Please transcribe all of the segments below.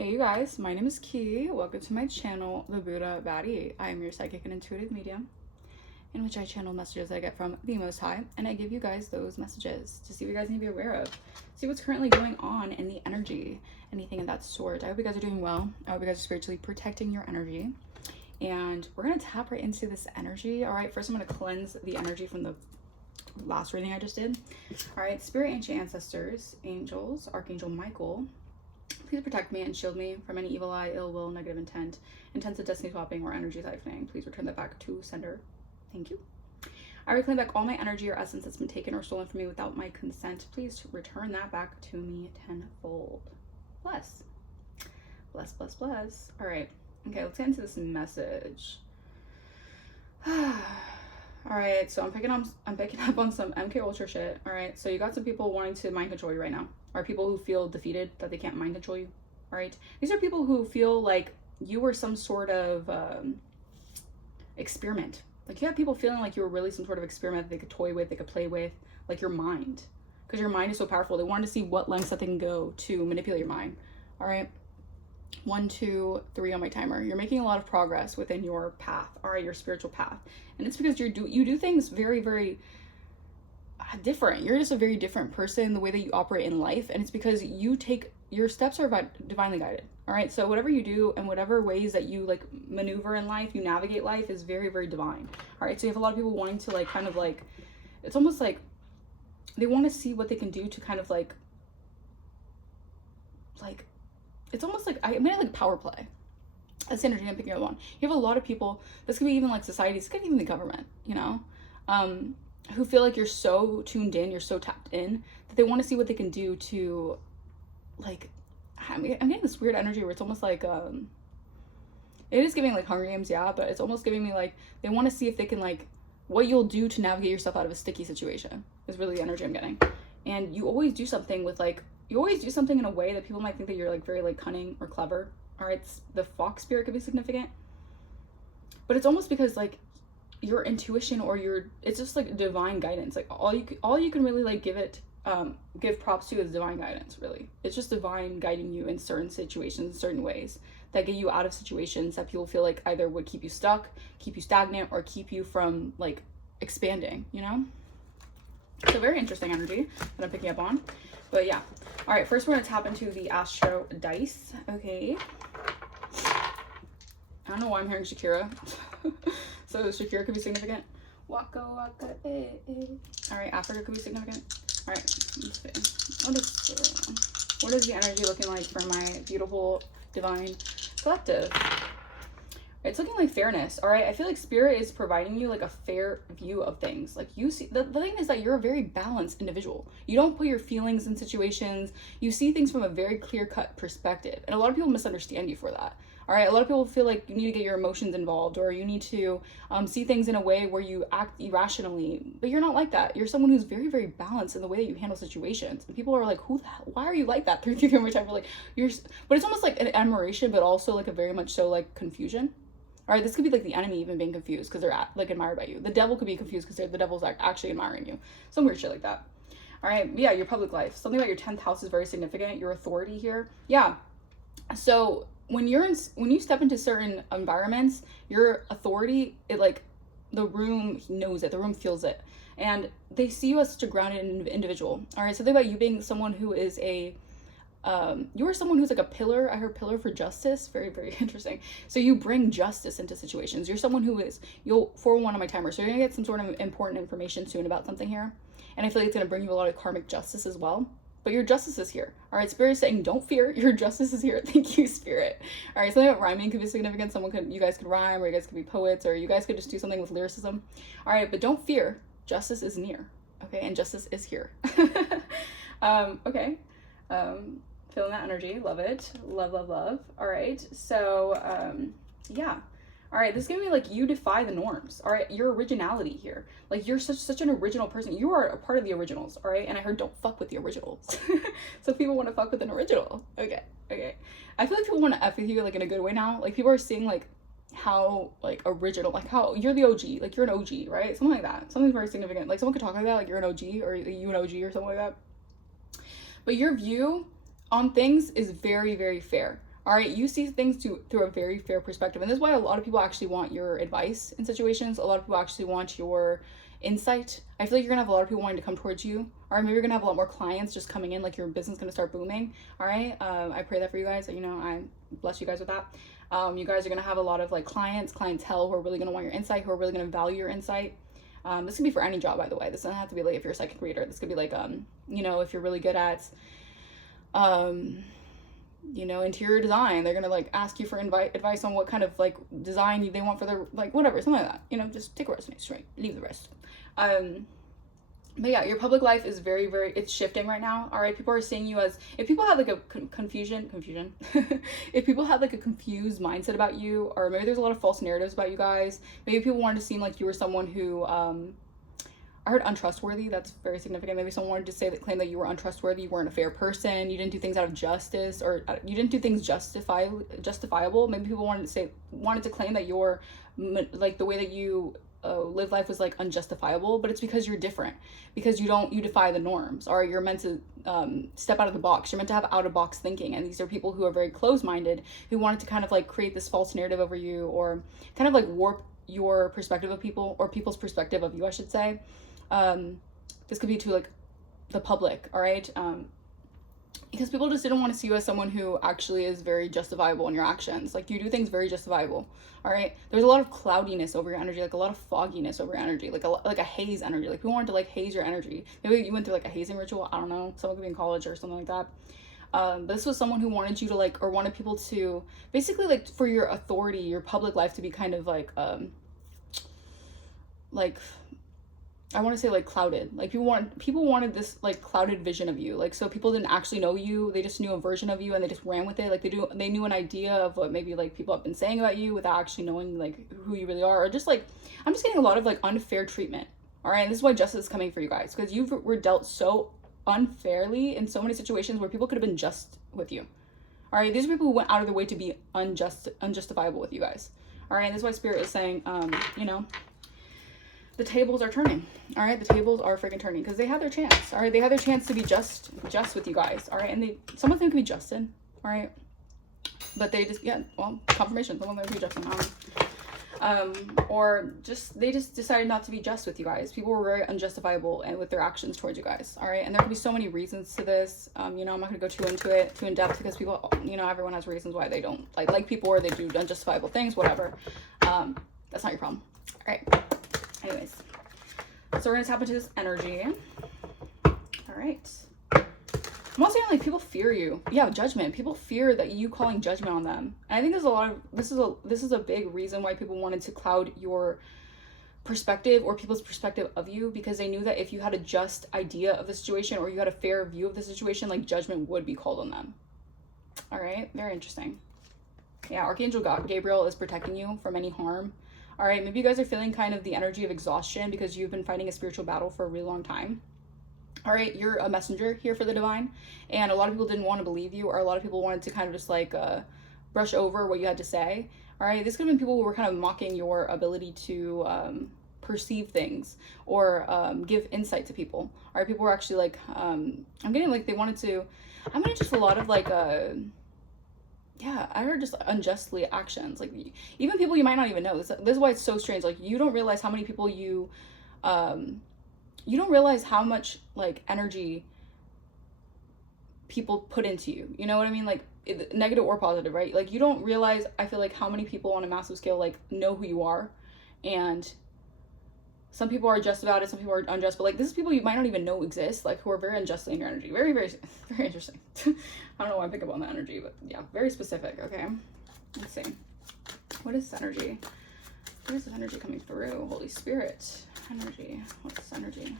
Hey you guys, my name is Ki. Welcome to my channel, The Buddha Baddie. I am your psychic and intuitive medium, in which I channel messages I get from the Most High, and I give you guys those messages to see what you guys need to be aware of, see what's currently going on in the energy, anything of that sort. I hope you guys are doing well. I hope you guys are spiritually protecting your energy, and we're gonna tap right into this energy. All right, first I'm gonna cleanse the energy from the last reading I just did. All right, spirit, ancient ancestors, angels, Archangel Michael, please protect me and shield me from any evil eye, ill will, negative intent, intensive destiny swapping, or energy siphoning. Please return that back to sender. Thank you. I reclaim back all my energy or essence that's been taken or stolen from me without my consent. Please return that back to me tenfold. Bless. Bless, bless, bless. All right. Okay, let's get into this message. All right, so I'm picking up on some MK Ultra shit. All right, so you got some people wanting to mind control you right now. Or people who feel defeated that they can't mind control you. All right, these are people who feel like you were some sort of experiment. Like you have people feeling like you were really some sort of experiment that they could toy with, they could play with, like your mind, because your mind is so powerful. They wanted to see what lengths that they can go to manipulate your mind. All right. 1, 2, 3 on my timer. You're making a lot of progress within your path, all right, your spiritual path, and it's because you do things very, very different. You're just a very different person, the way that you operate in life, and it's because your steps are divinely guided. All right, so whatever you do and whatever ways that you like maneuver in life, you navigate life, is very, very divine. All right, so you have a lot of people wanting to like kind of like, it's almost like they want to see what they can do to kind of like it's almost like I mean like power play. That's the energy I'm picking up on. You have a lot of people, this could be even like society, this could be even the government, you know, who feel like you're so tuned in, you're so tapped in, that they want to see what they can do to like, I'm getting this weird energy where it's almost like, it is giving like Hunger Games, yeah, but it's almost giving me like, they want to see if they can like, what you'll do to navigate yourself out of a sticky situation is really the energy I'm getting. And you always do something with like, you always do something in a way that people might think that you're like very like cunning or clever. All right, the fox spirit could be significant, but it's almost because like your intuition or it's just like divine guidance. Like all you can really like give props to is divine guidance. Really, it's just divine guiding you in certain situations, certain ways that get you out of situations that people feel like either would keep you stuck, keep you stagnant, or keep you from like expanding, you know. So very interesting energy that I'm picking up on. But yeah, all right, first we're gonna tap into the Astro dice. Okay, I don't know why I'm hearing Shakira. So Shakira could be significant. Waka waka eh eh. All right, Africa could be significant. All right, let's see. What is the energy looking like for my beautiful divine collective? It's looking like fairness. All right, I feel like spirit is providing you like a fair view of things. Like you see, the thing is that you're a very balanced individual. You don't put your feelings in situations. You see things from a very clear-cut perspective, and a lot of people misunderstand you for that. All right, a lot of people feel like you need to get your emotions involved, or you need to see things in a way where you act irrationally, but you're not like that. You're someone who's very, very balanced in the way that you handle situations. And people are like, "Who the hell? Why are you like that?" Through every time, like but it's almost like an admiration, but also like a very much so like confusion. All right, this could be like the enemy even being confused because they're like admired by you. The devil could be confused because the devil's actually admiring you. Some weird shit like that. All right, yeah, your public life. Something about your 10th house is very significant. Your authority here. Yeah. So when you step into certain environments, your authority, it like the room knows it, the room feels it. And they see you as such a grounded individual. All right, so think about you being someone who is you are someone who's like a pillar. I heard pillar for justice. Very, very interesting. So you bring justice into situations. You're someone who you'll 4-1 on my timer. So you're gonna get some sort of important information soon about something here. And I feel like it's gonna bring you a lot of karmic justice as well. But your justice is here. All right, Spirit is saying, don't fear. Your justice is here. Thank you, Spirit. All right, something about rhyming could be significant. You guys could rhyme, or you guys could be poets, or you guys could just do something with lyricism. All right, but don't fear. Justice is near. Okay, and justice is here. Okay. Feeling that energy. Love it. Love, love, love. All right. So, yeah. All right. This is going to be like you defy the norms. All right. Your originality here. Like you're such an original person. You are a part of the originals. All right. And I heard don't fuck with the originals. So people want to fuck with an original. Okay. Okay. I feel like people want to F with you like in a good way now. Like people are seeing like how like original, like how you're the OG, like you're an OG, right? Something like that. Something very significant. Like someone could talk like that, like you're an OG or you an OG or something like that. But your view on things is very, very fair. All right, you see things through a very fair perspective, and this is why a lot of people actually want your advice in situations. A lot of people actually want your insight. I feel like you're gonna have a lot of people wanting to come towards you, or maybe you're gonna have a lot more clients just coming in, like your business is gonna start booming. All right, I pray that for you guys. You know, I bless you guys with that. You guys are gonna have a lot of like clientele who are really gonna want your insight, who are really gonna value your insight. This can be for any job, by the way. This doesn't have to be like if you're a psychic reader. This could be like you know, if you're really good at you know, interior design, they're gonna like ask you for advice on what kind of like design they want for their like whatever, something like that. You know, just take what resonates, right? Leave the rest. But yeah, your public life is very, very, it's shifting right now. All right, people are seeing you as, if people have like a confusion if people have like a confused mindset about you, or maybe there's a lot of false narratives about you guys, maybe people wanted to seem like you were someone who I heard untrustworthy. That's very significant. Maybe someone wanted to claim that you were untrustworthy, you weren't a fair person, you didn't do things out of justice, or you didn't do things justifiable. Maybe people wanted to claim that you're like the way that you live life was like unjustifiable, but it's because you're different, because you defy the norms, or you're meant to step out of the box. You're meant to have out of box thinking, and these are people who are very closed-minded, who wanted to kind of like create this false narrative over you, or kind of like warp your perspective of people, or people's perspective of you, I should say. This could be to like the public, all right? Because people just didn't want to see you as someone who actually is very justifiable in your actions. Like, you do things very justifiable, all right? There's a lot of cloudiness over your energy, like a lot of fogginess over your energy, like a haze energy. Like, people wanted to like haze your energy. Maybe you went through like a hazing ritual, I don't know. Someone could be in college or something like that. But this was someone who wanted you to like, or wanted people to basically like for your authority, your public life to be kind of like I want to say like clouded. Like people wanted this like clouded vision of you. Like, so people didn't actually know you. They just knew a version of you and they just ran with it. Like they knew an idea of what maybe like people have been saying about you without actually knowing like who you really are. Or just like, I'm just getting a lot of like unfair treatment. All right. And this is why justice is coming for you guys, because you were dealt so unfairly in so many situations where people could have been just with you. All right. These are people who went out of their way to be unjustifiable with you guys. All right. And this is why Spirit is saying, you know, the tables are turning. All right, the tables are freaking turning, because they had their chance. All right, they had their chance to be just with you guys. All right, and some of them could be Justin. All right, but they just, yeah, well, confirmation. Some of them could be Justin. Or they just decided not to be just with you guys. People were very unjustifiable and with their actions towards you guys. All right, and there could be so many reasons to this. You know, I'm not gonna go too in depth, because people, you know, everyone has reasons why they don't like people, or they do unjustifiable things, whatever. That's not your problem. All right. Anyways, so we're gonna tap into this energy. All right. I'm also saying, like, people fear you. Yeah, judgment. People fear that you calling judgment on them. And I think there's a lot of this is a big reason why people wanted to cloud your perspective, or people's perspective of you, because they knew that if you had a just idea of the situation, or you had a fair view of the situation, like, judgment would be called on them. All right, very interesting. Yeah, Archangel Gabriel is protecting you from any harm. All right, maybe you guys are feeling kind of the energy of exhaustion because you've been fighting a spiritual battle for a really long time. All right, you're a messenger here for the divine, and a lot of people didn't want to believe you, or a lot of people wanted to kind of just like brush over what you had to say. All right, this could have been people who were kind of mocking your ability to perceive things, or give insight to people. All right, people were actually like, I'm getting like they wanted to, I'm getting just a lot of like, yeah, I heard just unjustly actions. Like, even people you might not even know. This is why it's so strange. Like, you don't realize how many people you don't realize how much like energy people put into you. You know what I mean? Like, negative or positive, right? Like, you don't realize, I feel like, how many people on a massive scale like know who you are, and some people are just about it, some people are unjust, but like, this is people you might not even know exist, like, who are very unjustly in your energy. Very, very, very interesting. I don't know why I pick up on that energy, but yeah, very specific. Okay, let's see. What is this energy? What is this energy coming through? Holy Spirit energy. What's this energy?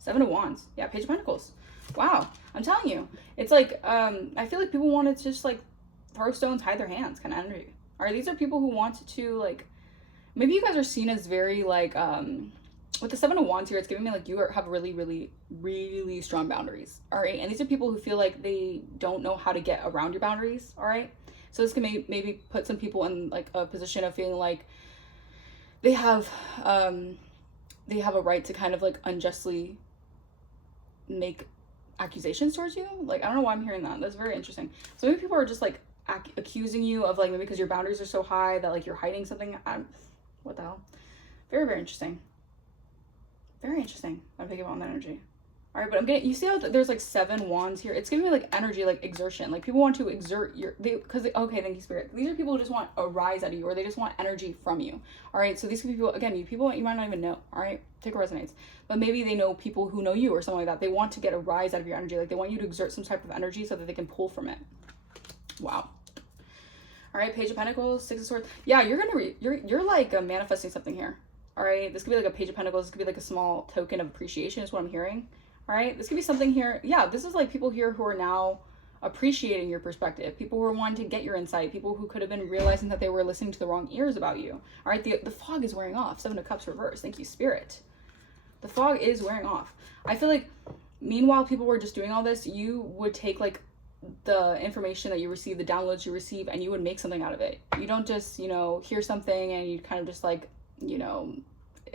7 of Wands. Yeah, Page of Pentacles. Wow, I'm telling you, it's like, I feel like people want to just like throw stones, hide their hands kind of energy. All right, these are people who want to like, maybe you guys are seen as very like, with the 7 of Wands here, it's giving me like you have really, really, really strong boundaries. All right, and these are people who feel like they don't know how to get around your boundaries. All right, so this can maybe put some people in like a position of feeling like they have a right to kind of like unjustly make accusations towards you. Like, I don't know why I'm hearing that. That's very interesting. So maybe people are just like accusing you of like, maybe because your boundaries are so high that like you're hiding something. What the hell? Very, very interesting. Very interesting. I'm picking up on that energy. All right, but I'm getting, you see how there's like 7 wands here? It's giving me like energy, like exertion. Like people want to exert okay, thank you, Spirit. These are people who just want a rise out of you, or they just want energy from you. All right, so these people, again, people you might not even know. All right, take what resonates. But maybe they know people who know you or something like that. They want to get a rise out of your energy. Like they want you to exert some type of energy so that they can pull from it. Wow. All right, Page of Pentacles, 6 of Swords. Yeah, you're like manifesting something here. All right, this could be like a Page of Pentacles. This could be like a small token of appreciation is what I'm hearing. All right, this could be something here. Yeah, this is like people here who are now appreciating your perspective. People who are wanting to get your insight. People who could have been realizing that they were listening to the wrong ears about you. All right, the fog is wearing off. 7 of Cups reversed. Thank you, Spirit. The fog is wearing off. I feel like, meanwhile, people were just doing all this, you would take like the information that you receive, the downloads you receive, and you would make something out of it. You don't just, hear something and you kind of just like,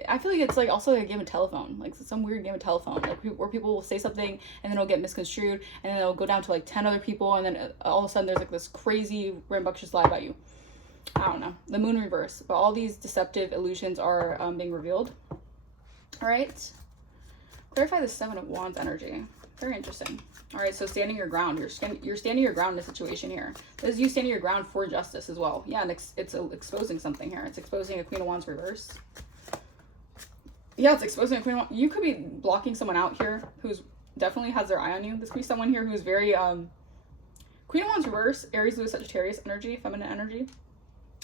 I feel like it's like also like a game of telephone, like some weird game of telephone, like where people will say something and then it'll get misconstrued and then it'll go down to like 10 other people and then all of a sudden there's like this crazy rambunctious lie about you. I don't know. The moon reverse, but all these deceptive illusions are being revealed. All right. Clarify the 7 of Wands energy. Very interesting. All right, so standing your ground. You're standing your ground in a situation here. This is you standing your ground for justice as well. Yeah, and it's exposing something here. It's exposing a Queen of Wands reverse. Yeah, it's exposing a Queen of Wands. You could be blocking someone out here who's definitely has their eye on you. This could be someone here who's very Queen of Wands reverse, Aries, Leo, Sagittarius energy, feminine energy.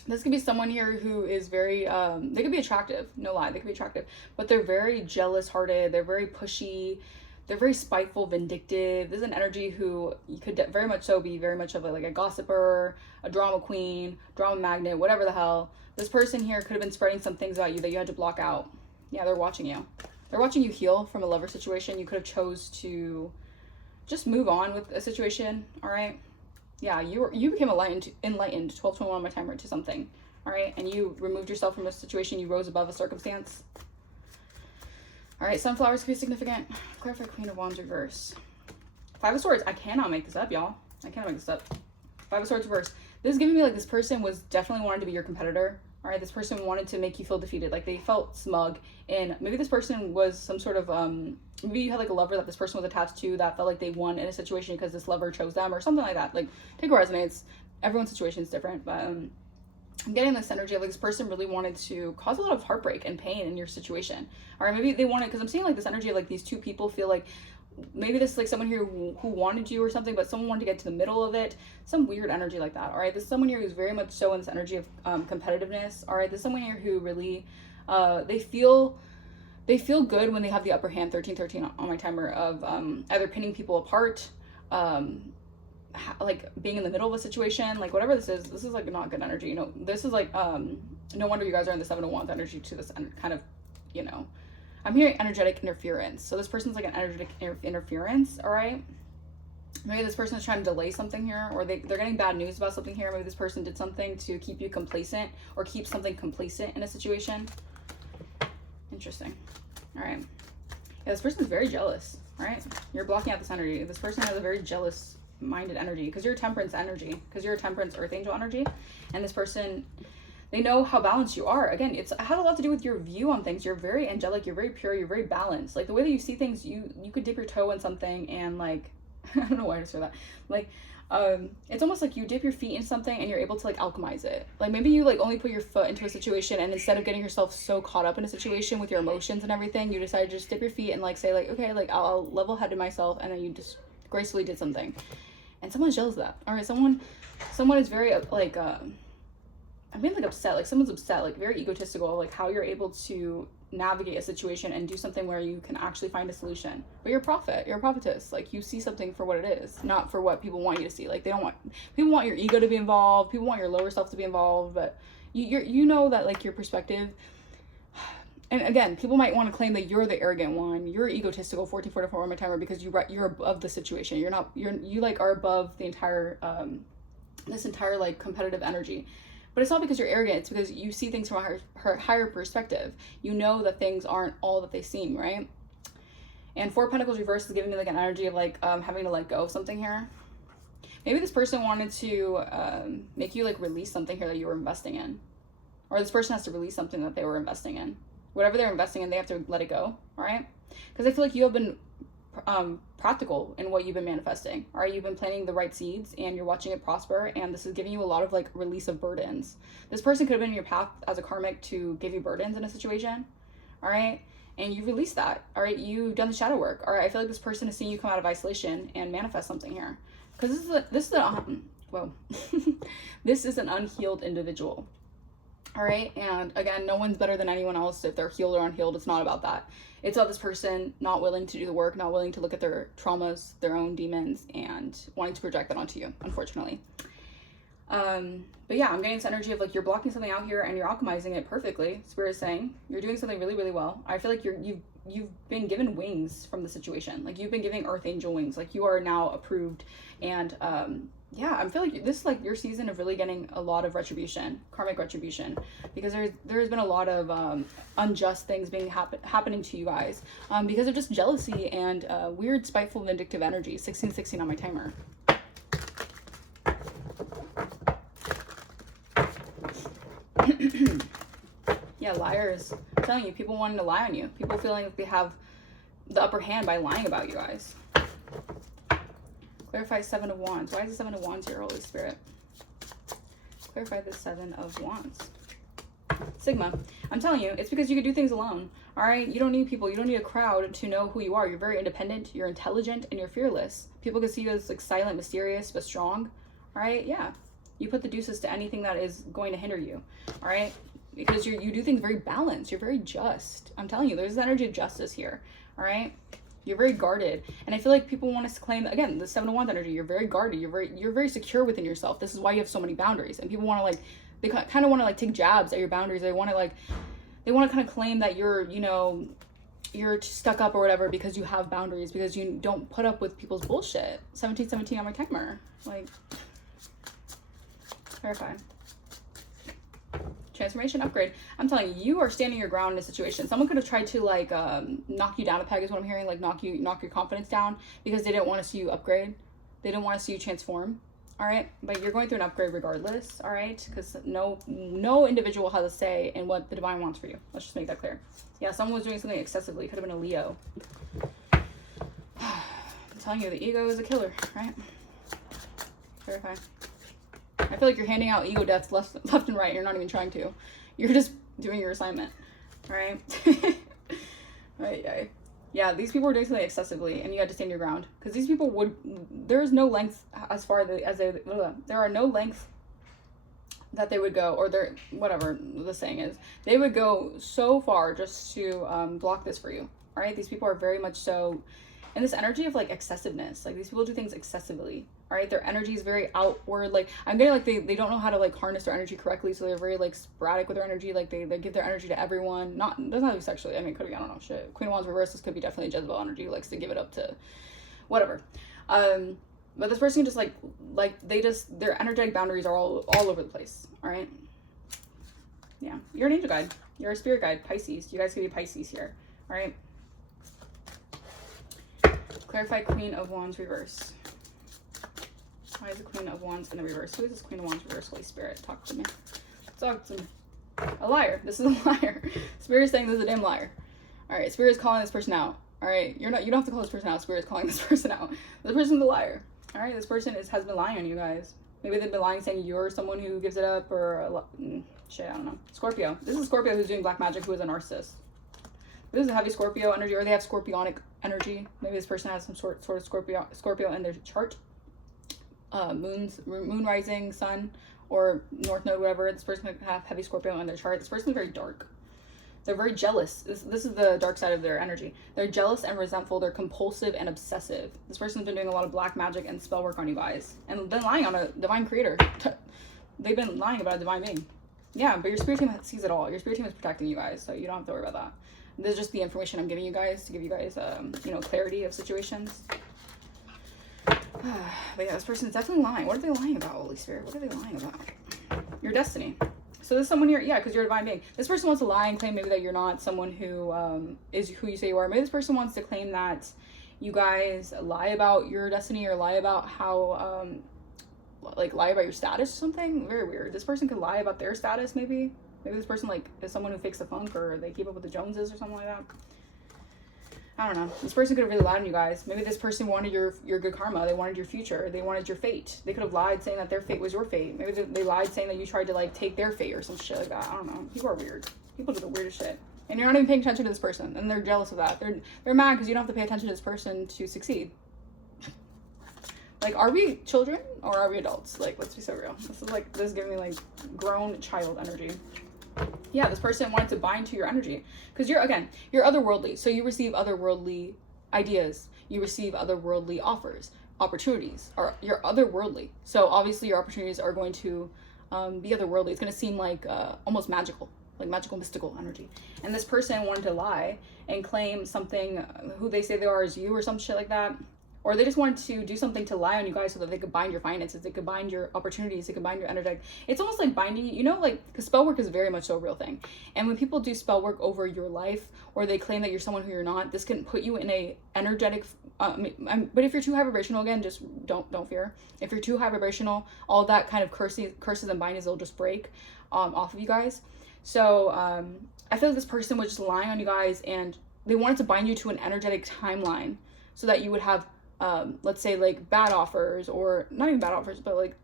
This could be someone here who is very they could be attractive, no lie, they could be attractive, but they're very jealous hearted, they're very pushy, they're very spiteful, vindictive. This is an energy who you could very much so be very much of like a gossiper, a drama queen, drama magnet, whatever the hell. This person here could have been spreading some things about you that you had to block out. Yeah, they're watching you. They're watching you heal from a lover situation. You could have chose to just move on with a situation, all right? Yeah, you became enlightened 12/21 on my timer to something, all right? And you removed yourself from a situation. You rose above a circumstance. All right, sunflowers could be significant. Clarify Queen of Wands reverse. 5 of Swords. I cannot make this up, y'all. I cannot make this up. 5 of Swords reverse. This is giving me like this person was definitely wanting to be your competitor. All right, this person wanted to make you feel defeated. Like they felt smug. And maybe this person was some sort of, maybe you had like a lover that this person was attached to that felt like they won in a situation because this lover chose them or something like that. Like, take what resonates. Everyone's situation is different, but I'm getting this energy of like this person really wanted to cause a lot of heartbreak and pain in your situation. All right, maybe they wanted, because I'm seeing like this energy of like these two people feel like maybe this is like someone here who wanted you or something, but someone wanted to get to the middle of it. Some weird energy like that. All right, this is someone here who's very much so in this energy of competitiveness. All right, this is someone here who really they feel good when they have the upper hand. 13 on my timer of either pinning people apart, like being in the middle of a situation, like whatever this is like not good energy. This is like no wonder you guys are in the 7 of Wands energy to this kind of, I'm hearing energetic interference. So this person's like an energetic interference, all right? Maybe this person is trying to delay something here, or they're getting bad news about something here. Maybe this person did something to keep you complacent or keep something complacent in a situation. Interesting. All right. Yeah, this person is very jealous, all right? You're blocking out this energy. This person has a very jealous-minded energy because you're Temperance energy, because you're a Temperance Earth Angel energy, and this person, they know how balanced you are. Again, it has a lot to do with your view on things. You're very angelic, you're very pure, you're very balanced. Like the way that you see things, you could dip your toe in something and like, I don't know why I just said that. Like, it's almost like you dip your feet in something and you're able to like alchemize it. Like maybe you like only put your foot into a situation and instead of getting yourself so caught up in a situation with your emotions and everything, you decide to just dip your feet and like say like, okay, like I'll level-headed myself, and then you just gracefully did something. And someone's jealous of that. All right, someone is very like, I'm being like upset, like someone's upset, like very egotistical, like how you're able to navigate a situation and do something where you can actually find a solution. But you're a prophet, you're a prophetess, like you see something for what it is, not for what people want you to see. Like people want your ego to be involved, people want your lower self to be involved, but you know that like your perspective, and again, people might want to claim that you're the arrogant one, you're egotistical, 1444 on my timer, because you're above the situation. You like are above the entire this entire like competitive energy. But it's not because you're arrogant, it's because you see things from a higher perspective. You know that things aren't all that they seem, right? And 4 of Pentacles reverse is giving me like an energy of like having to let go of something here. Maybe this person wanted to make you like release something here that you were investing in. Or this person has to release something that they were investing in. Whatever they're investing in, they have to let it go, all right? Because I feel like you have been practical in what you've been manifesting, all right? You've been planting the right seeds and you're watching it prosper, and this is giving you a lot of like release of burdens. This person could have been in your path as a karmic to give you burdens in a situation, all right? And you release that, all right? You've done the shadow work, all right? I feel like this person is seeing you come out of isolation and manifest something here. Because this is an unhealed individual. All right. And again, no one's better than anyone else. If they're healed or unhealed, it's not about that. It's about this person not willing to do the work, not willing to look at their traumas, their own demons, and wanting to project that onto you, unfortunately. But yeah, I'm getting this energy of like you're blocking something out here and you're alchemizing it perfectly. Spirit is saying you're doing something really, really well. I feel like you've been given wings from the situation. Like you've been giving earth angel wings. Like you are now approved. And yeah, I feel like this is like your season of really getting a lot of retribution, karmic retribution, because there's been a lot of unjust things being happening to you guys because of just jealousy and weird, spiteful, vindictive energy. 1616 on my timer. Yeah, liars. I'm telling you, people wanting to lie on you. People feeling like they have the upper hand by lying about you guys. Clarify 7 of Wands. Why is the 7 of Wands here, Holy Spirit? Clarify the 7 of Wands. Sigma. I'm telling you, it's because you can do things alone. All right? You don't need people. You don't need a crowd to know who you are. You're very independent. You're intelligent. And you're fearless. People can see you as like silent, mysterious, but strong. All right? Yeah. You put the deuces to anything that is going to hinder you. All right? Because you do things very balanced. You're very just. I'm telling you, there's this energy of justice here. All right? You're very guarded. And I feel like people want us to claim, again, the 7 of Wands energy. You're very guarded. You're very secure within yourself. This is why you have so many boundaries. And people want to like, they kind of want to like take jabs at your boundaries. They want to kind of claim that you're, you know, you're stuck up or whatever because you have boundaries, because you don't put up with people's bullshit. 1717 on my timer. Like, verify. Transformation upgrade. I'm telling you, you are standing your ground in a situation. Someone could have tried to like knock you down a peg is what I'm hearing, like knock your confidence down because they didn't want to see you upgrade. They didn't want to see you transform. All right, but you're going through an upgrade regardless. All right, because no individual has a say in what the divine wants for you. Let's just make that clear. Yeah, someone was doing something excessively. It could have been a Leo. I'm telling you, the ego is a killer, right? Verify. I feel like you're handing out ego deaths left and right. You're not even trying to. You're just doing your assignment. All right? Yeah, these people were doing something excessively, and you had to stand your ground. Because these people would... There's no length as far as they... There are no lengths that they would go, or they're... Whatever the saying is. They would go so far just to block this for you. All right? These people are very much so... And this energy of like excessiveness, like these people do things excessively. All right, their energy is very outward. Like I'm getting like they don't know how to like harness their energy correctly, so they're very like sporadic with their energy. Like they give their energy to everyone. Doesn't have to be sexually. I mean, it could be, I don't know, shit. Queen of Wands reverse. This could be definitely Jezebel energy. Likes to give it up to whatever. But this person just like their energetic boundaries are all over the place. All right. Yeah, you're an angel guide. You're a spirit guide. Pisces. You guys could be Pisces here. All right. Clarify Queen of Wands reverse. Why is the Queen of Wands in the reverse? Who is this Queen of Wands reverse? Holy Spirit, talk to me. Talk to me. A liar. This is a liar. Spirit is saying this is a damn liar. All right, Spirit is calling this person out. All right, you don't have to call this person out. Spirit is calling this person out. This person's a liar. All right, this person has been lying on you guys. Maybe they've been lying, saying you're someone who gives it up, or shit, I don't know. Scorpio. This is Scorpio who's doing black magic, who is a narcissist. This is a heavy Scorpio energy, or they have scorpionic energy. Maybe this person has some sort of Scorpio in their chart. Moon rising, sun, or north node, whatever. This person could have heavy Scorpio in their chart. This person is very dark. They're very jealous. This is the dark side of their energy. They're jealous and resentful. They're compulsive and obsessive. This person's been doing a lot of black magic and spell work on you guys, and been lying on a divine creator. They've been lying about a divine being. Yeah, but your spirit team sees it all. Your spirit team is protecting you guys, so you don't have to worry about that. This is just the information I'm giving you guys to give you guys, clarity of situations. But yeah, this person is definitely lying. What are they lying about, Holy Spirit? What are they lying about? Your destiny. So this is someone here, yeah, because you're a divine being. This person wants to lie and claim maybe that you're not someone who is who you say you are. Maybe this person wants to claim that you guys lie about your destiny, or lie about how like lie about your status or something. Very weird. This person could lie about their status, maybe. Maybe this person like is someone who fakes the funk, or they keep up with the Joneses or something like that. I don't know. This person could have really lied on you guys. Maybe this person wanted your good karma. They wanted your future. They wanted your fate. They could have lied saying that their fate was your fate. Maybe they lied saying that you tried to like take their fate or some shit like that. I don't know. People are weird. People do the weirdest shit. And you're not even paying attention to this person, and they're jealous of that. They're mad because you don't have to pay attention to this person to succeed. Like, are we children or are we adults? Like, let's be so real. This is giving me like grown child energy. Yeah, this person wanted to bind to your energy because you're otherworldly. So you receive otherworldly ideas. You receive otherworldly offers, opportunities, or you're otherworldly. So obviously your opportunities are going to be otherworldly. It's going to seem like almost magical, like magical, mystical energy. And this person wanted to lie and claim something who they say they are as you or some shit like that. Or they just wanted to do something to lie on you guys so that they could bind your finances, they could bind your opportunities, they could bind your energy. It's almost like binding, you know, like, because spell work is very much so a real thing. And when people do spell work over your life, or they claim that you're someone who you're not, this can put you in a energetic, but if you're too high vibrational, again, just don't fear. If you're too high vibrational, all that kind of curses and bindings will just break off of you guys. So I feel like this person was just lying on you guys, and they wanted to bind you to an energetic timeline so that you would have let's say like bad offers, or not even bad offers, but like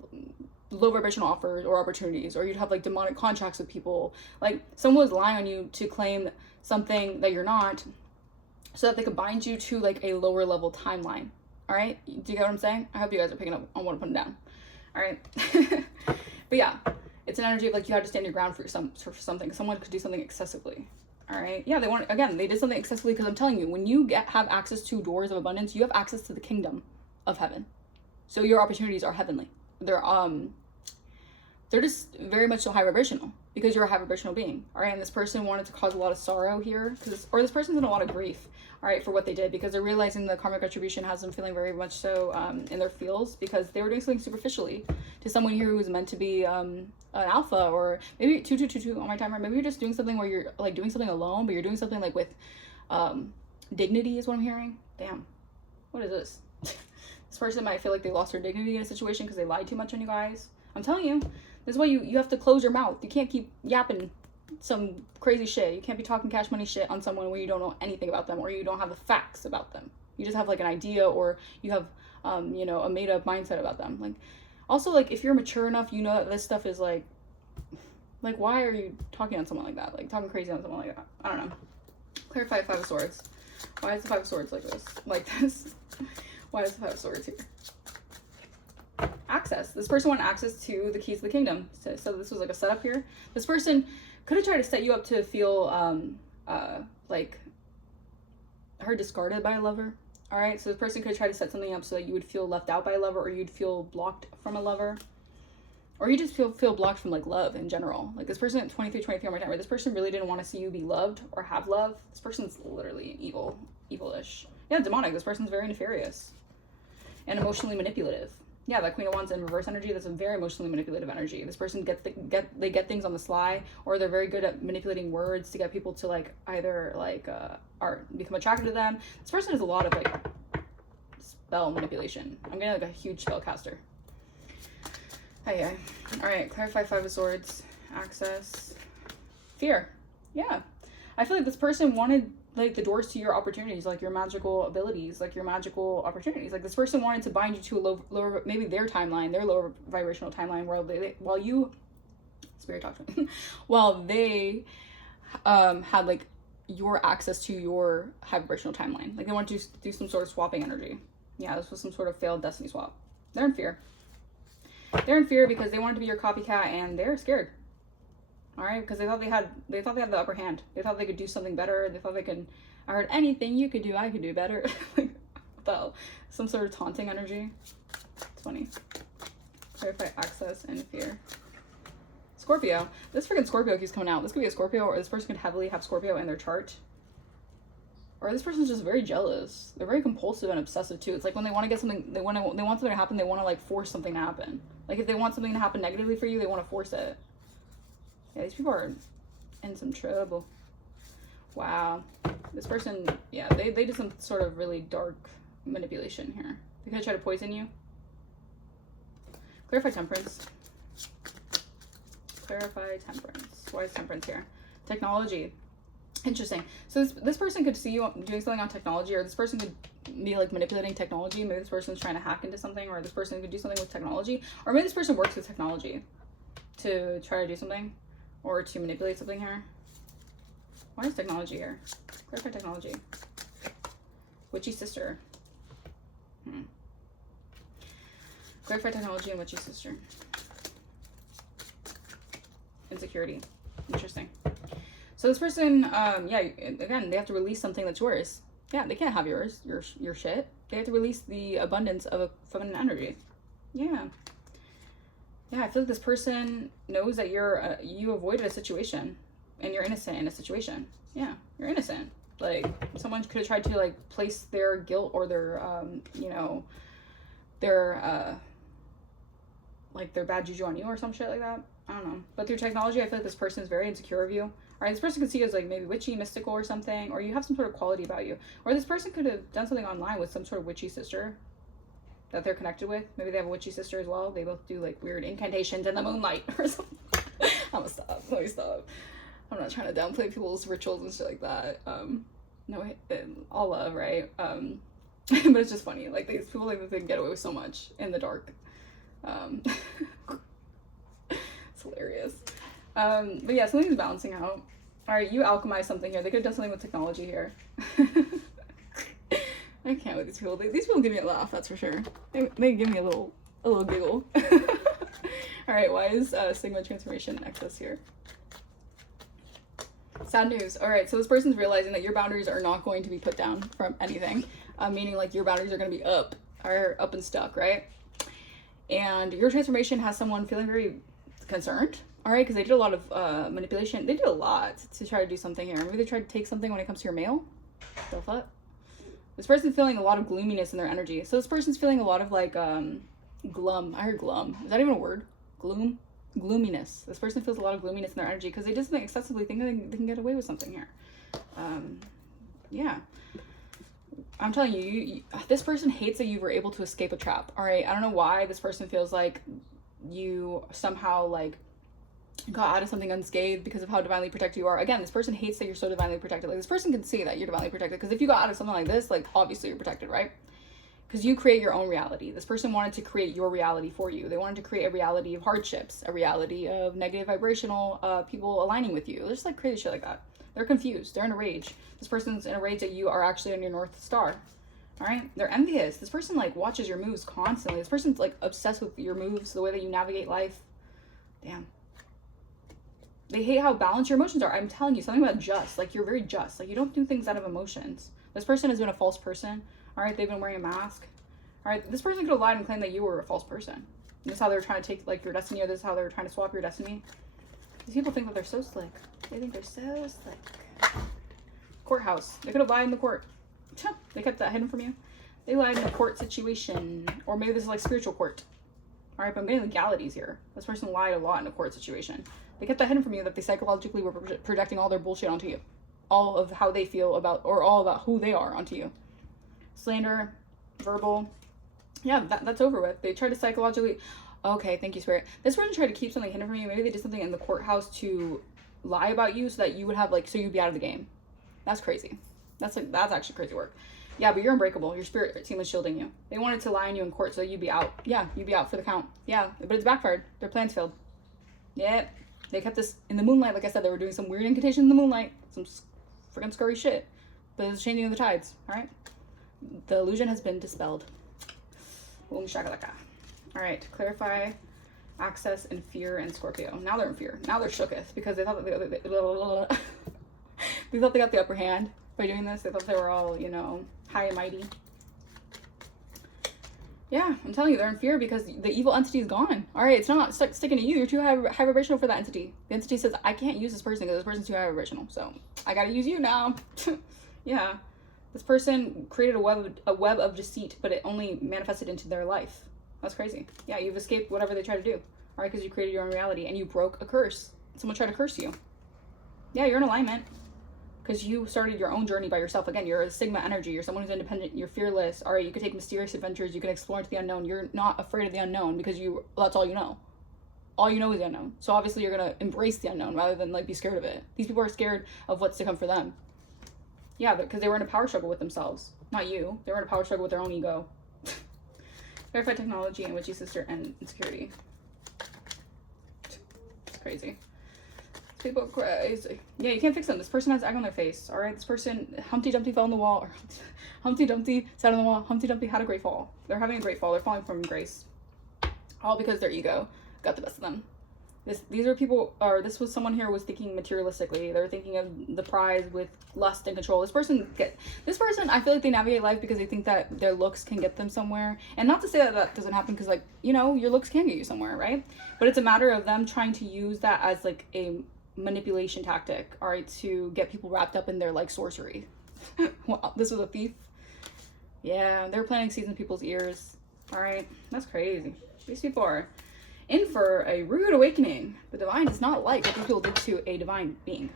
low vibrational offers or opportunities, or you'd have like demonic contracts with people. Like someone was lying on you to claim something that you're not, so that they could bind you to like a lower level timeline. All right, do you get what I'm saying? I hope you guys are picking up on what I'm putting down. All right. But yeah, it's an energy of like you had to stand your ground for something. Someone could do something excessively. All right. Yeah, they did something excessively, because I'm telling you, when you have access to doors of abundance, you have access to the kingdom of heaven. So your opportunities are heavenly. They're just very much so high vibrational, because you're a high vibrational being. All right. And this person wanted to cause a lot of sorrow here, or this person's in a lot of grief, all right, for what they did, because they're realizing the karmic retribution has them feeling very much so in their feels, because they were doing something superficially to someone here who was meant to be an alpha, or maybe 2222 on my timer. Maybe you're just doing something where you're like doing something alone, but you're doing something like with dignity is what I'm hearing. Damn, what is this? This person might feel like they lost their dignity in a situation because they lied too much on you guys. I'm telling you, this is why you have to close your mouth. You can't keep yapping some crazy shit. You can't be talking cash money shit on someone where you don't know anything about them, or you don't have the facts about them. You just have like an idea, or you have you know, a made up mindset about them. Like, also, like, if you're mature enough, you know that this stuff is like why are you talking on someone like that? Like, talking crazy on someone like that. I don't know. Clarify Five of Swords. Why is the Five of Swords like this? Why is the Five of Swords here? Access. This person wanted access to the keys of the kingdom. So this was like a setup here. This person could have tried to set you up to feel like her discarded by a lover. All right, so this person could try to set something up so that you would feel left out by a lover, or you'd feel blocked from a lover, or you just feel blocked from like love in general. Like this person at 23 on my timer, this person really didn't want to see you be loved or have love. This person's literally evil-ish. Yeah, demonic. This person's very nefarious and emotionally manipulative. Yeah, that Queen of Wands in reverse energy, that's a very emotionally manipulative energy. This person they get things on the sly, or they're very good at manipulating words to get people to like either like become attracted to them. This person has a lot of like spell manipulation. I'm getting like a huge spell caster. Okay. All right, clarify Five of Swords. Access. Fear. Yeah. I feel like this person wanted like the doors to your opportunities, like your magical abilities, like your magical opportunities. Like this person wanted to bind you to a lower, maybe their timeline, their lower vibrational timeline, while you, spirit talk to me, while they had like your access to your high vibrational timeline. Like they want to do some sort of swapping energy. Yeah, this was some sort of failed destiny swap. They're in fear. They're in fear because they wanted to be your copycat, and they're scared. All right, because they thought they had the upper hand. They thought they could do something better. They thought they could. I heard anything you could do, I could do better. Like, well, some sort of taunting energy. It's funny. Clarify access and fear. Scorpio. This freaking Scorpio keeps coming out. This could be a Scorpio, or this person could heavily have Scorpio in their chart. Or this person's just very jealous. They're very compulsive and obsessive too. It's like when they want to get something, they want something to happen. They want to like force something to happen. Like if they want something to happen negatively for you, they want to force it. Yeah, these people are in some trouble. Wow. This person, yeah, they did some sort of really dark manipulation here. They could try to poison you. Clarify temperance. Clarify temperance. Why is temperance here? Technology. Interesting. So this person could see you doing something on technology, or this person could be like manipulating technology. Maybe this person's trying to hack into something, or this person could do something with technology, or maybe this person works with technology to try to do something or to manipulate something here. Why is technology here? Clarify technology. Witchy sister. Clarify technology and witchy sister. Insecurity. Interesting. So this person, yeah, again, they have to release something that's yours. Yeah, they can't have yours, your shit. They have to release the abundance of a feminine energy. Yeah. Yeah, I feel like this person knows that you avoided a situation and you're innocent in a situation. Yeah, you're innocent. Like, someone could have tried to, like, place their guilt or their, you know, their bad juju on you or some shit like that. I don't know. But through technology, I feel like this person is very insecure of you. Alright, this person could see you as like maybe witchy, mystical or something, or you have some sort of quality about you. Or this person could have done something online with some sort of witchy sister that they're connected with. Maybe they have a witchy sister as well. They both do like weird incantations in the moonlight or something. I'm gonna stop. Let me stop. I'm not trying to downplay people's rituals and shit like that. No, all love, right? But it's just funny. Like, these people think that they can get away with so much in the dark. It's hilarious. But yeah, something's balancing out. Alright, you alchemize something here. They could have done something with technology here. I can't with these people. These people give me a laugh, that's for sure. They give me a little giggle. Alright, why is Sigma transformation excess here? Sad news. Alright, so this person's realizing that your boundaries are not going to be put down from anything. Meaning like your boundaries are going to be up and stuck, right? And your transformation has someone feeling very concerned. Alright, because they did a lot of manipulation. They did a lot to try to do something here. Maybe they tried to take something when it comes to your mail. The fuck? This person's feeling a lot of gloominess in their energy. So this person's feeling a lot of like glum. I heard glum. Is that even a word? Gloom? Gloominess. This person feels a lot of gloominess in their energy because they just excessively think that they can get away with something here. Yeah. I'm telling you, this person hates that you were able to escape a trap. Alright, I don't know why this person feels like you somehow like got out of something unscathed because of how divinely protected you are. Again, this person hates that you're so divinely protected. Like, this person can see that you're divinely protected because if you got out of something like this, like, obviously you're protected, right? Because you create your own reality. This person wanted to create your reality for you. They wanted to create a reality of hardships, a reality of negative vibrational people aligning with you. They're just like crazy shit like that. They're confused. They're in a rage. This person's in a rage that you are actually on your North Star. All right? They're envious. This person like watches your moves constantly. This person's like obsessed with your moves, the way that you navigate life. Damn. They hate how balanced your emotions are. I'm telling you, something about just. Like, you're very just. Like, you don't do things out of emotions. This person has been a false person. All right? They've been wearing a mask. All right? This person could have lied and claimed that you were a false person. This is how they're trying to take, like, your destiny, or this is how they're trying to swap your destiny. These people think that they're so slick. They think they're so slick. Courthouse. They could have lied in the court. They kept that hidden from you. They lied in a court situation. Or maybe this is, like, spiritual court. All right? But I'm getting legalities here. This person lied a lot in a court situation. They kept that hidden from you, that they psychologically were projecting all their bullshit onto you. All of how they feel about, or all about who they are onto you. Slander, verbal. Yeah, that's over with. They tried to psychologically... Okay, thank you, Spirit. This person tried to keep something hidden from you. Maybe they did something in the courthouse to lie about you so that you would have, like, so you'd be out of the game. That's crazy. That's actually crazy work. Yeah, but you're unbreakable. Your spirit team was shielding you. They wanted to lie on you in court so you'd be out. Yeah, you'd be out for the count. Yeah, but it's backfired. Their plans failed. Yep. They kept this in the moonlight. Like I said, they were doing some weird incantation in the moonlight. Some freaking scurry shit. But it's changing of the tides. Alright? The illusion has been dispelled. Boom shakalaka. Alright, clarify access and fear and Scorpio. Now they're in fear. Now they're shooketh because they thought that they thought they got the upper hand by doing this. They thought they were all, you know, high and mighty. Yeah, I'm telling you, they're in fear because the evil entity is gone. All right, it's not sticking to you. You're too high vibrational for that entity. The entity says, I can't use this person because this person's too high vibrational. So I got to use you now. Yeah. This person created a web of deceit, but it only manifested into their life. That's crazy. Yeah, you've escaped whatever they try to do. All right, because you created your own reality and you broke a curse. Someone tried to curse you. Yeah, you're in alignment. because you started your own journey by yourself. Again, you're a Sigma energy. You're someone who's independent. You're fearless. All right, you can take mysterious adventures. You can explore into the unknown. You're not afraid of the unknown because that's all you know. All you know is the unknown. So obviously you're going to embrace the unknown rather than like be scared of it. These people are scared of what's to come for them. Yeah, because they were in a power struggle with themselves. Not you. They were in a power struggle with their own ego. Verify technology and witchy sister and insecurity. It's crazy. People are crazy. Yeah, you can't fix them. This person has egg on their face. All right, this person, Humpty Dumpty fell on the wall. Or Humpty Dumpty sat on the wall. Humpty Dumpty had a great fall. They're having a great fall. They're falling from grace. All because their ego got the best of them. These are people, or this was someone here was thinking materialistically. They're thinking of the prize with lust and control. This person, I feel like they navigate life because they think that their looks can get them somewhere. And not to say that that doesn't happen, because like, you know, your looks can get you somewhere, right? But it's a matter of them trying to use that as like a manipulation tactic, all right, to get people wrapped up in their like sorcery. Wow, this was a thief. Yeah, they're planting seeds in people's ears. All right, that's crazy. These people are in for a rude awakening. The divine does not like what these people did to a divine being.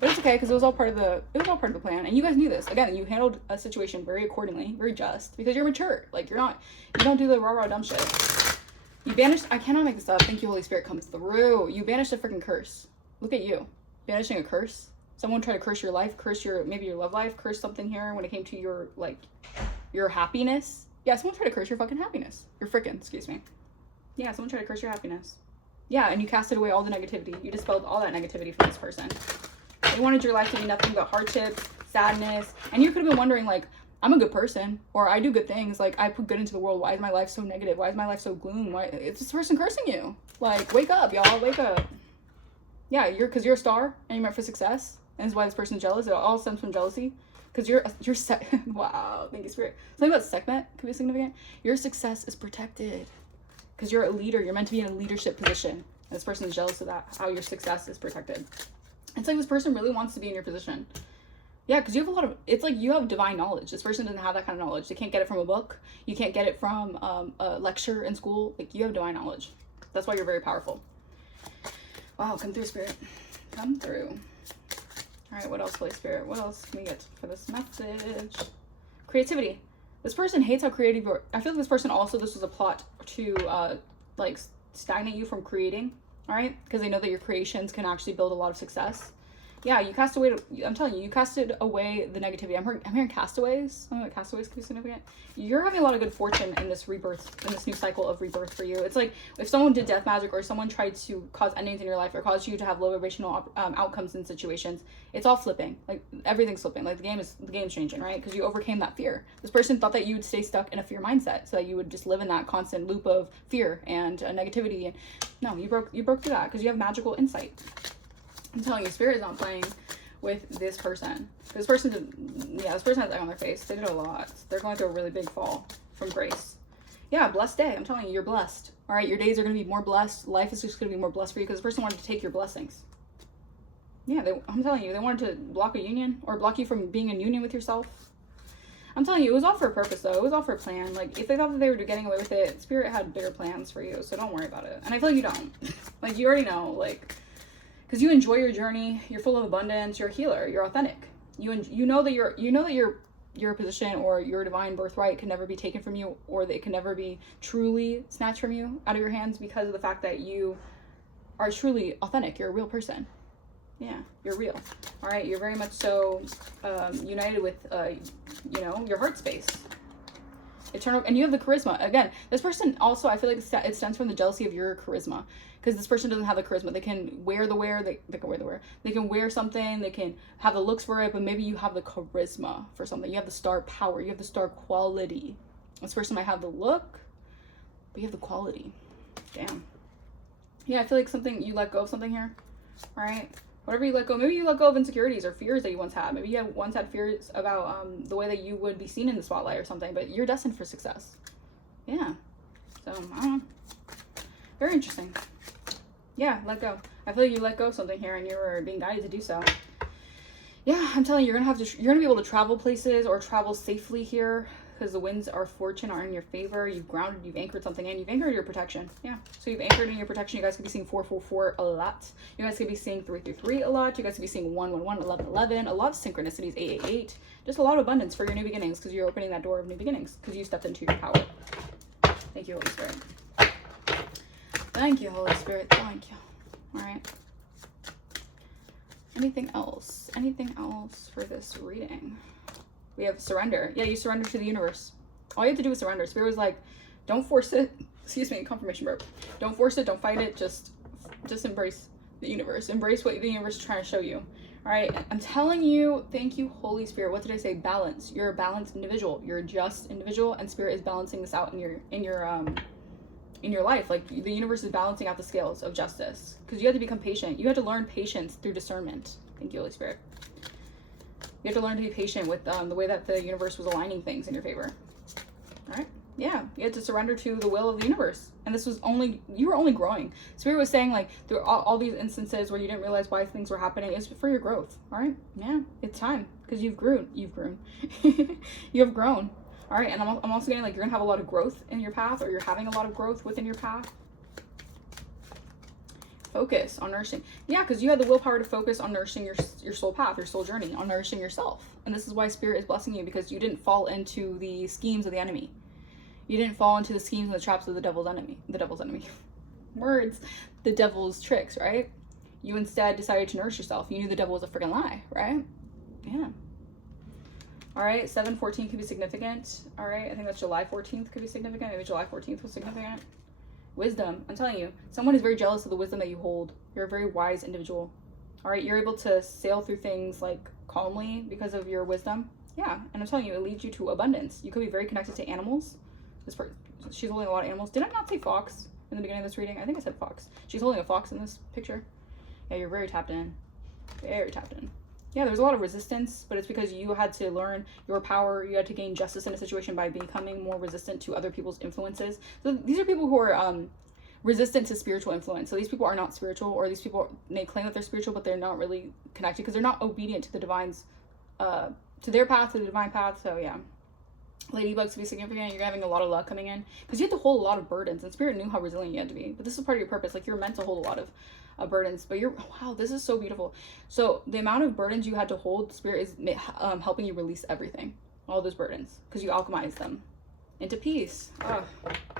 But it's okay, because it was all part of the plan. And you guys knew this. Again, you handled a situation very accordingly, very just, because you're mature. Like, you don't do the rah-rah dumb shit. You banished, I cannot make this up. Thank you, Holy Spirit comes through. You banished a freaking curse. Look at you. Banishing a curse. Someone tried to curse your life, maybe your love life, curse something here when it came to your, like, your happiness. Yeah, someone tried to curse your fucking happiness. Excuse me. Yeah, someone tried to curse your happiness. Yeah, and you casted away all the negativity. You dispelled all that negativity from this person. They wanted your life to be nothing but hardship, sadness, and you could have been wondering, like, I'm a good person, or I do good things, like, I put good into the world. Why is my life so negative? Why is my life so gloom? Why it's this person cursing you? Like, wake up, y'all, wake up. Yeah, because you're a star, and you're meant for success, and that's why this person's jealous. It all stems from jealousy. Because wow, thank you, Spirit. Something about segment could be significant. Your success is protected. Because you're a leader. You're meant to be in a leadership position. And this person is jealous of that, how your success is protected. It's like this person really wants to be in your position. Yeah, because you have it's like you have divine knowledge. This person doesn't have that kind of knowledge. They can't get it from a book. You can't get it from a lecture in school. Like, you have divine knowledge. That's why you're very powerful. Wow, come through, Spirit. Come through. All right, what else, Holy Spirit? What else can we get for this message? Creativity. This person hates how creative you are. I feel like this person also, this was a plot to like stagnate you from creating, all right? Because they know that your creations can actually build a lot of success. Yeah, you cast away, I'm telling you, you casted away the negativity. I'm hearing castaways. Something like castaways could be significant. You're having a lot of good fortune in this rebirth, in this new cycle of rebirth for you. It's like if someone did death magic, or someone tried to cause endings in your life, or cause you to have low vibrational outcomes in situations, it's all flipping. Like, everything's flipping. Like, the game's changing, right? Because you overcame that fear. This person thought that you would stay stuck in a fear mindset, so that you would just live in that constant loop of fear and negativity. And no, you broke through that because you have magical insight. I'm telling you, Spirit is not playing with this person. This person has egg on their face. They did a lot. They're going through a really big fall from grace. Yeah, blessed day. I'm telling you, you're blessed. All right, your days are going to be more blessed. Life is just going to be more blessed for you because this person wanted to take your blessings. Yeah, I'm telling you, they wanted to block a union or block you from being in union with yourself. I'm telling you, it was all for a purpose, though. It was all for a plan. Like, if they thought that they were getting away with it, Spirit had bigger plans for you, so don't worry about it. And I feel like you don't. Like, you already know, like, because you enjoy your journey, you're full of abundance, you're a healer, you're authentic. You know that your position or your divine birthright can never be taken from you, or that it can never be truly snatched from you out of your hands because of the fact that you are truly authentic. You're a real person. Yeah, you're real. All right, you're very much so united with, your heart space. Eternal, and you have the charisma. Again, this person also, I feel like it stems from the jealousy of your charisma. Because this person doesn't have the charisma. They can wear the wear. They can wear the wear. They can wear something. They can have the looks for it. But maybe you have the charisma for something. You have the star power. You have the star quality. This person might have the look, but you have the quality. Damn. Yeah, I feel like you let go of something here. All right? Whatever you let go. Maybe you let go of insecurities or fears that you once had. Maybe you once had fears about the way that you would be seen in the spotlight or something. But you're destined for success. Yeah. So, I don't know. Very interesting. Yeah, let go. I feel like you let go of something here and you were being guided to do so. Yeah, I'm telling you, you're gonna be able to travel places or travel safely here. because the winds of fortune are in your favor. You've grounded, you've anchored something in. You've anchored your protection. Yeah. So you've anchored in your protection. You guys could be seeing 444 a lot. You guys could be seeing 333 a lot. You guys could be seeing 111, 1111. A lot of synchronicities, 888. Just a lot of abundance for your new beginnings because you're opening that door of new beginnings because you stepped into your power. Thank you, Holy Spirit. Thank you, Holy Spirit. Thank you. All right. Anything else? Anything else for this reading? We have surrender. Yeah, you surrender to the universe. All you have to do is surrender. Spirit was like, don't force it. Excuse me, confirmation burp. Don't force it. Don't fight it. Just embrace the universe. Embrace what the universe is trying to show you. All right. I'm telling you, thank you, Holy Spirit. What did I say? Balance. You're a balanced individual. You're a just individual, and Spirit is balancing this out in your life. Like the universe is balancing out the scales of justice because you had to become patient. You had to learn patience through discernment. Thank you, Holy Spirit. You have to learn to be patient with the way that the universe was aligning things in your favor. All right. Yeah. You had to surrender to the will of the universe. And this was you were only growing. Spirit was saying like through all these instances where you didn't realize why things were happening, it's for your growth. All right. Yeah. It's time because you've grown. You have grown. All right. And I'm also getting like, you're going to have a lot of growth in your path, or you're having a lot of growth within your path. Focus on nourishing. Yeah, because you had the willpower to focus on nourishing your soul path, your soul journey, on nourishing yourself. And this is why Spirit is blessing you, because you didn't fall into the schemes of the enemy. You didn't fall into the schemes and the traps of the devil's enemy. The devil's enemy. Words. The devil's tricks, right? You instead decided to nourish yourself. You knew the devil was a freaking lie, right? Yeah. All right, 7/14 could be significant. All right, I think that's July 14th could be significant. Maybe July 14th was significant. Wisdom. I'm telling you, someone is very jealous of the wisdom that you hold. You're a very wise individual. All right, you're able to sail through things like calmly because of your wisdom. Yeah, and I'm telling you, it leads you to abundance. You could be very connected to animals. She's holding a lot of animals. Did I not say fox in the beginning of this reading? I think I said fox. She's holding a fox in this picture. Yeah, you're very tapped in. Very tapped in. Yeah, there's a lot of resistance, but it's because you had to learn your power. You had to gain justice in a situation by becoming more resistant to other people's influences. So these are people who are resistant to spiritual influence. So these people are not spiritual, or these people, they claim that they're spiritual, but they're not really connected because they're not obedient to the divine's, to their path, to the divine path. So yeah, ladybugs to be significant. You're having a lot of luck coming in because you had to hold a lot of burdens, and Spirit knew how resilient you had to be. But this is part of your purpose. Like, you're meant to hold a lot of burdens, but wow, this is so beautiful. So the amount of burdens you had to hold, Spirit is helping you release everything, all those burdens, because you alchemized them into peace. Oh,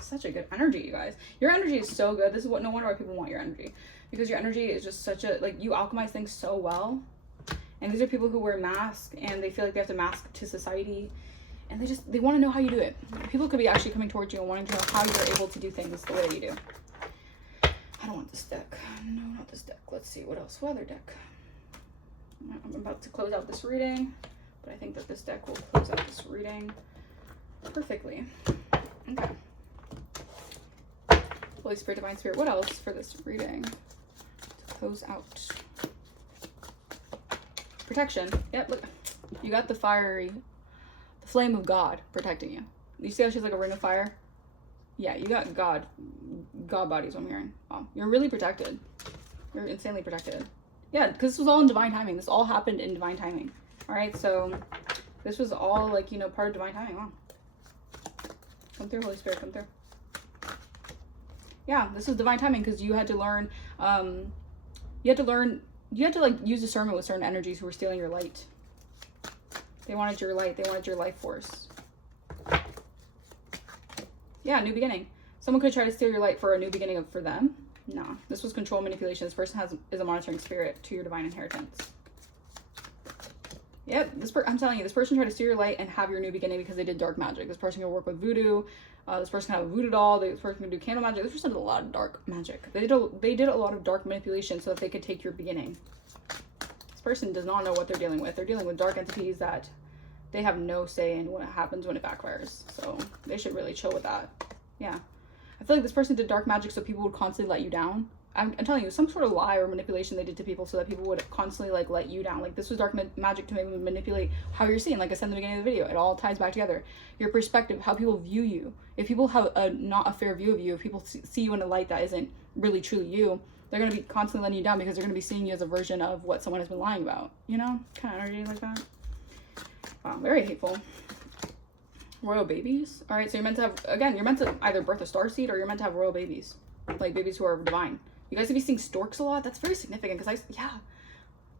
such a good energy, you guys. Your energy is so good. This is what, no wonder why people want your energy, because your energy is just such a, like, you alchemize things so well. And these are people who wear masks and they feel like they have to mask to society, and they want to know how you do it. People could be actually coming towards you and wanting to know how you're able to do things the way that you do. I don't want this deck. No, not this deck. Let's see, what else? What other deck? I'm about to close out this reading, but I think that this deck will close out this reading perfectly. Okay. Holy Spirit, Divine Spirit, what else for this reading to close out? Protection. Yep, look. You got the flame of God protecting you. You see how she's like a ring of fire? Yeah, you got God bodies, I'm hearing. Wow, you're really protected. You're insanely protected. Yeah, because this was all in divine timing. This all happened in divine timing. All right, so this was all, like, you know, part of divine timing. Wow. Come through, Holy Spirit, come through. Yeah, this is divine timing because you had to learn, you had to like use discernment with certain energies who were stealing your light. They wanted your light. They wanted your life force. Yeah, new beginning. Someone could try to steal your light for a new beginning for them. No, this was control manipulation. This person is a monitoring spirit to your divine inheritance. Yep, I'm telling you, this person tried to steal your light and have your new beginning because they did dark magic. This person can work with voodoo. This person can have a voodoo doll. This person can do candle magic. This person did a lot of dark magic. They did a lot of dark manipulation so that they could take your beginning. This person does not know what they're dealing with. They're dealing with dark entities that they have no say in what happens when it backfires. So they should really chill with that. Yeah. I feel like this person did dark magic so people would constantly let you down. I'm telling you, some sort of lie or manipulation they did to people so that people would constantly, like, let you down. Like, this was dark magic to manipulate how you're seen. Like I said in the beginning of the video, it all ties back together. Your perspective, how people view you. If people have not a fair view of you, if people see you in a light that isn't really truly you, they're going to be constantly letting you down because they're going to be seeing you as a version of what someone has been lying about. You know? Kind of energy like that. Wow, very hateful. Royal babies? All right, so you're meant to have, again, you're meant to either birth a starseed or you're meant to have royal babies. Like babies who are divine. You guys could be seeing storks a lot. That's very significant because yeah.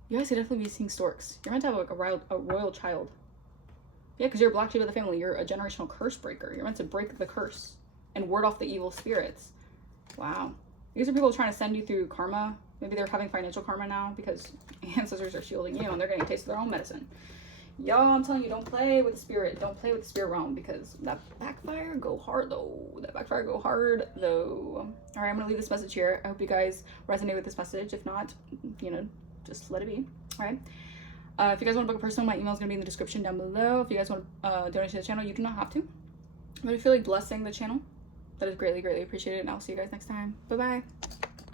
You guys could definitely be seeing storks. You're meant to have like a royal child. Yeah, because you're a black sheep of the family. You're a generational curse breaker. You're meant to break the curse and ward off the evil spirits. Wow. These are people trying to send you through karma. Maybe they're having financial karma now because ancestors are shielding you and they're getting a taste of their own medicine. Y'all, I'm telling you, don't play with the spirit. Don't play with the spirit realm because that backfire go hard though. That backfire go hard though. All right, I'm gonna leave this message here. I hope you guys resonate with this message. If not, you know, just let it be. All right. If you guys want to book a personal, my email is gonna be in the description down below. If you guys want to donate to the channel, you do not have to. But if you feel like blessing the channel, that is greatly, greatly appreciated. And I'll see you guys next time. Bye bye.